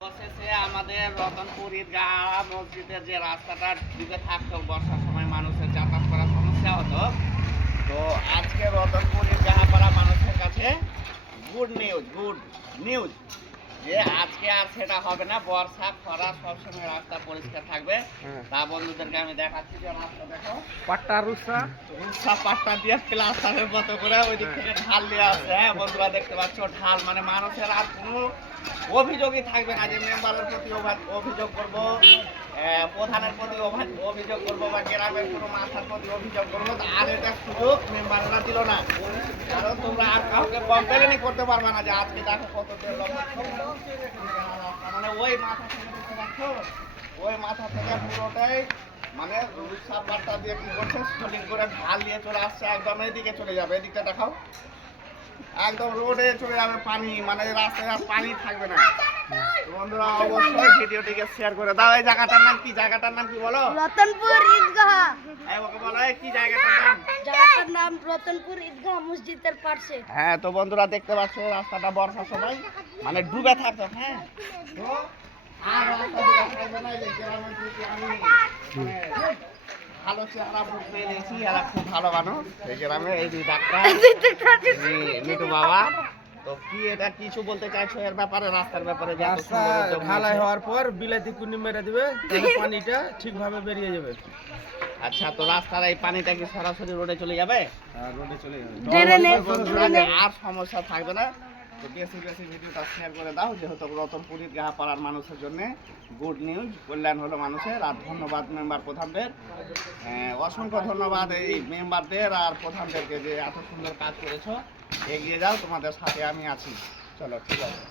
অবশেষে আমাদের রতনপুর ঈদগাহ মসজিদের যে রাস্তাটা ডুবে থাকতো, বর্ষার সময় মানুষের যাতায়াত করার সমস্যা হতো। তো আজকে রতনপুর ঈদগাহ পাড়া মানুষের কাছে গুড নিউজ গুড নিউজ যে আজকে আর সেটা হবে না বর্ষা খরা সবসময় রাস্তা পরিষ্কার থাকবে। তা বন্ধুদেরকে আমি দেখাচ্ছি যে রাস্তা দেখো। পাট্টা রুসা রুসা পাট্টা দিয়ে প্লাস্টারের মতো করে ওই দিক থেকে ঢাল দিয়ে আসছে হ্যাঁ বন্ধুরা দেখতে পাচ্ছ ঢাল মানে মানুষের আর কোনো অভিযোগই থাকবে না যে মেম্বারের প্রতি অভিযোগ করব। প্রধানের প্রতি অভা- অভিযোগ করব বা গ্রামের কোনো মাথার প্রতি অভিযোগ করব আর এটা সুযোগ মেম্বাররা দিল না। কারণ তোমরা আর কাউকে কমপ্লেনই করতে পারবে না যে আজকে দেখো কত মানে ওই মাথা থেকে ওই মাথা থেকে পুরোটাই মানে রূপসা পাট্টা দিয়ে কি করছে? সলিড করে ঢাল দিয়ে চলে আসছে, একদম এদিকে চলে যাবে। এদিকটা দেখাও। একদম রোডে চলে যাবে পানি মানে রাস্তায় আর পানি থাকবে না। বন্ধুরা অবশ্যই ভিডিওটিকে শেয়ার করে দাও। এই জায়গাটার নাম কি? জায়গাটার নাম কি বলো? রতনপুর ঈদগাহ। এই ওকে বলো কি জায়গাটার নাম? জায়গাটার নাম রতনপুর ঈদগাহ মসজিদের পাশে। হ্যাঁ তো বন্ধুরা দেখতে পাচ্ছ রাস্তাটা বর্ষার সময় মানে ডুবে থাকতো হ্যাঁ। আর রাস্তা ডুবে থাকবে না যে গ্রামের দিকে আমি মানে ভালো চেহারা পেয়ে এরা খুব ভালো মানুষ। এই গ্রামে এই দুই ডাক্তার বাবা তো কি এটা কিছু বলতে চাইছো? এর ব্যাপারে রাস্তার ব্যাপারে যে রাস্তা ঢালাই হওয়ার পর বিলাতি মেরে দিবে তাহলে পানিটা ঠিকভাবে বেরিয়ে যাবে। আচ্ছা তো রাস্তার এই পানিটা কি সরাসরি রোডে চলে যাবে? আর রোডে চলে যাবে। আর সমস্যা থাকবে না। তো বেশি বেশি ভিডিওটা শেয়ার করে দাও যেহেতু রতনপুরীর গাহা পাড়ার মানুষের জন্য গুড নিউজ কল্যাণ হলো মানুষের আর ধন্যবাদ মেম্বার প্রধানদের। আহ, অসংখ্য ধন্যবাদ এই মেম্বারদের আর প্রধানদেরকে যে এত সুন্দর কাজ করেছ। এগিয়ে যাও তোমাদের সাথে আমি আছি। চলো ঠিক আছে।